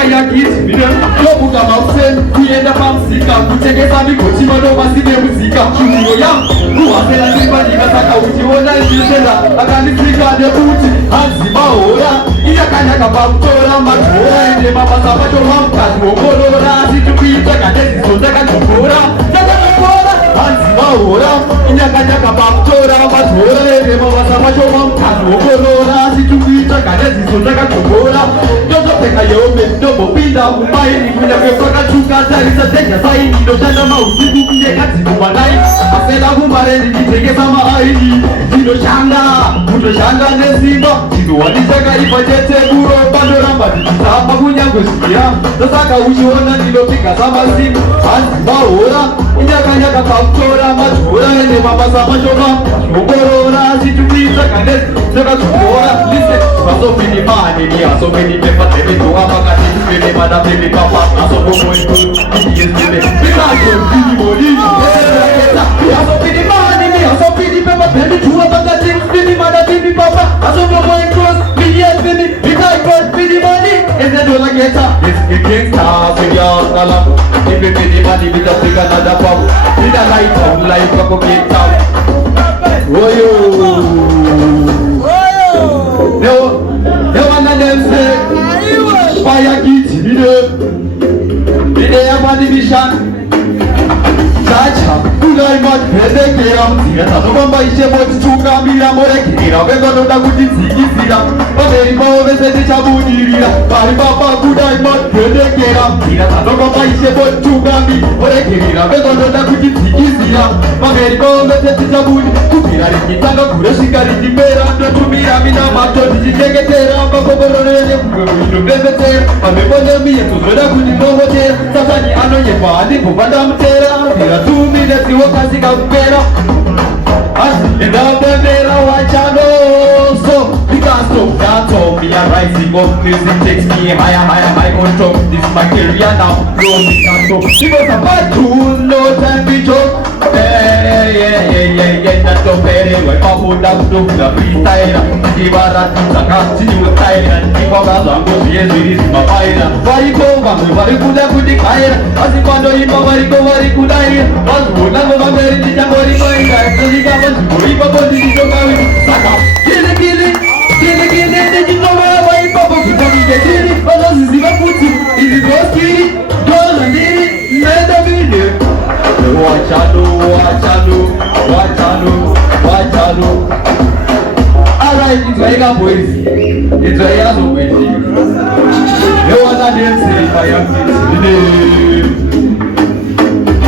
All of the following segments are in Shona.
Payakiti mina yobuka mausen kuyenda pamsika kuchekesa mikochi madovasine muzika shuniro yam kuwasela ndibandika saka uchiona ndizela akandisika nekuti hanzimaora iyakanyaka pakutora matora ende mabasa pacho mamkazi wokolora asitukuita kadezizondakatokora takatokora hanzimaora inyakanyaka pakutora matora ende mabasa pacho mamkazi wokolora asitukuita kadezizondakatokora ndozopeka yeume ndobopinda kumaini kunyange kwakachuka tarisa tenja saini ndoshanda mausiku kungekadzikumanai asena kumare ndichitengesa maaini ndinoshanda kutoshanda nesimba ndinowandichakaipa chete kuropa ndoramba ndichitamba kunyange zviya ndosaka uchiona ndinopika samasimu hanzimahora unyakanyaka pakutora madhora ende mabasa mashoma zvokorora achitukuisa kandezi sekazvokora lise vasopinimane ni asopinipepa tevidoka pakati pememada pemepapa asopomoiku iyesime pikacho pinimoni asopinimane ni asopinipepa tevidoka pakati pememada pemepapa asopomoiku iyesime pikacho pinimoni ezedolageta esikekengsta suyakala ipepinimani vitapika nadapavu vidalaitaulaipakoketa oyo newanademse payakiti mine yamadibishan chacha ulaimat pedekera mzira tatobamba ishemoti chungamira morekera vengonoda kutitsikisira pamberi pavo vese tichabudirira vari papa kudaimat pedekera mzira tatobamba ishemoti chungami morekera vengonoda kutitsikisira pamberi pavo vese tichabudi kubira richitanga kuresvika richipera ndotumira mina mato ndichichengetera makobororene inopepetera pamhepo nemiyedzo zoda kuti ndovotera satani anonyepa handibvobva ndamutera 2 minutes wakasika kupera asi ndapembera wachanoso because of that song me are rising up music takes me higher high on top this my career now rolling on top because I'm about to no time to talk yeah that's so very well papo da do the freestyle ibara saka sinu style iboga zango yes mapaira vari kuda kuti kaira asi quando imba vari kudaira vazvona ngomamberi tichangori maira tozika vazvoripa koditichokawi saka kili ndichitomaya vaipapo kutamigetiri vanoziziva kuti izvi zvoskiri ndozvandiri mendavine wachano alright idzwaika boys idzwaika zobwezi newanadenseimayamine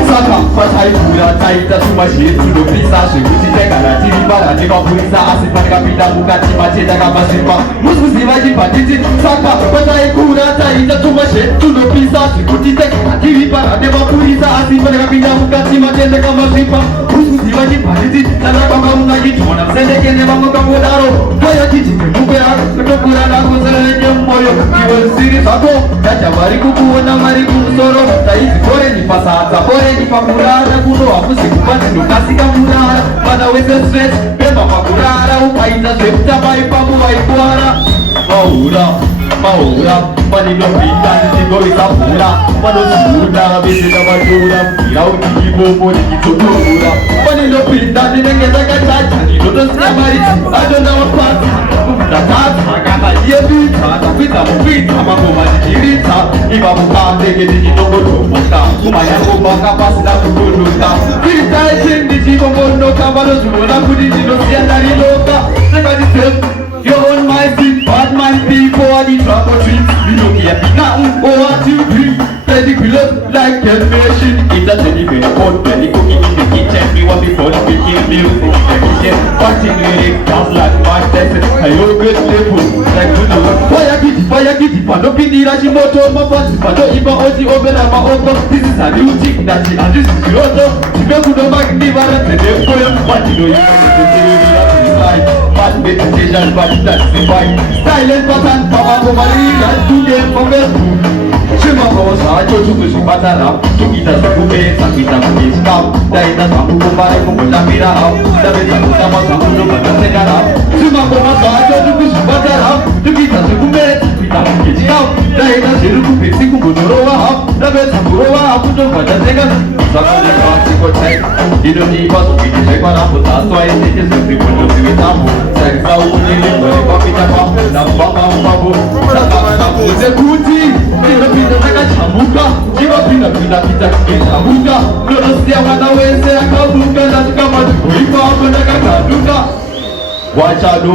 saka pataikura taita tumashiri tunopisa zvekuti tegara tiri parati mapurisa asi patikapinda mukati matenda kamasimba musikuziva chibhanditi saka pataikura taita tumashiri tunopisa zvekuti tegara tiri parati mapurisa asi patikapinda mukati matenda kamasimba musikuziva chibhanditi tanakwanga mungachitona musendekene vamwe kangodaro toyachititemukera kutokura nakuserenye mumwoyo iwe zvisiri zvako ndacha vari kukuona mari kumusoro taidzi koreni pasadza koreni pakurara kuno hakuzi kupa ndinokasika kurara mana wese stress pemba pakurara ukaita zvekutamba ipapo vaikuwara mahura paninopinda ndichigovisa mvura vanozviunda vesena vatora mvira kuti ipopo ndichitodorora paninopinda ndinenge ndakatacha ndinotosina maridzi adonavapata kudatadza kana iyepidza ndakwidza mukwidza magoma ndichiridza ivamukandenge ndichitongotomboka kumanyangomaka pasina kutondoka iritaiti ndichikongonoka vanozviona kuti ndinosiya ndariloka sekandisem you're on my feet, bad man people are the trouble trees. We don't care nothing or what you dream. Steady pillows like a machine. It's a steady bit of fun. When you cooking in the kitchen, we want the fun. We kill music in the kitchen. Watching lyrics, dance like my test. I hope it's simple, like you know. Fire kitty, panopinira shimoto, mapasi, pato ipa oti opera maoto. This is a new thing that she and this is Kyoto. She make good magnivara, the name for your party. No, you can't bad meditation, but that's the point. Silent pattern, Papa Marina, to get from the food. Shima was hard to push Patara, to eat us to base and eat up his cow. There is a Samu Bai from Lamira out, the Vesamama Samu Segara. Shima was hard to push Patara, to eat us to base, eat up his cow. There is a Siruku nigga Somebody can't see what time You don't need us, we just check on up that's why it's just a free window to be tamu Sex out with the lip, when it pop it up Na baba babu Sabu ze kuti Kino pita naka chamuka Kiwa pina pita pita chamuka Nono siya wana wese akabuka Na tukamatu kuipa hapo naka kaduka Wachado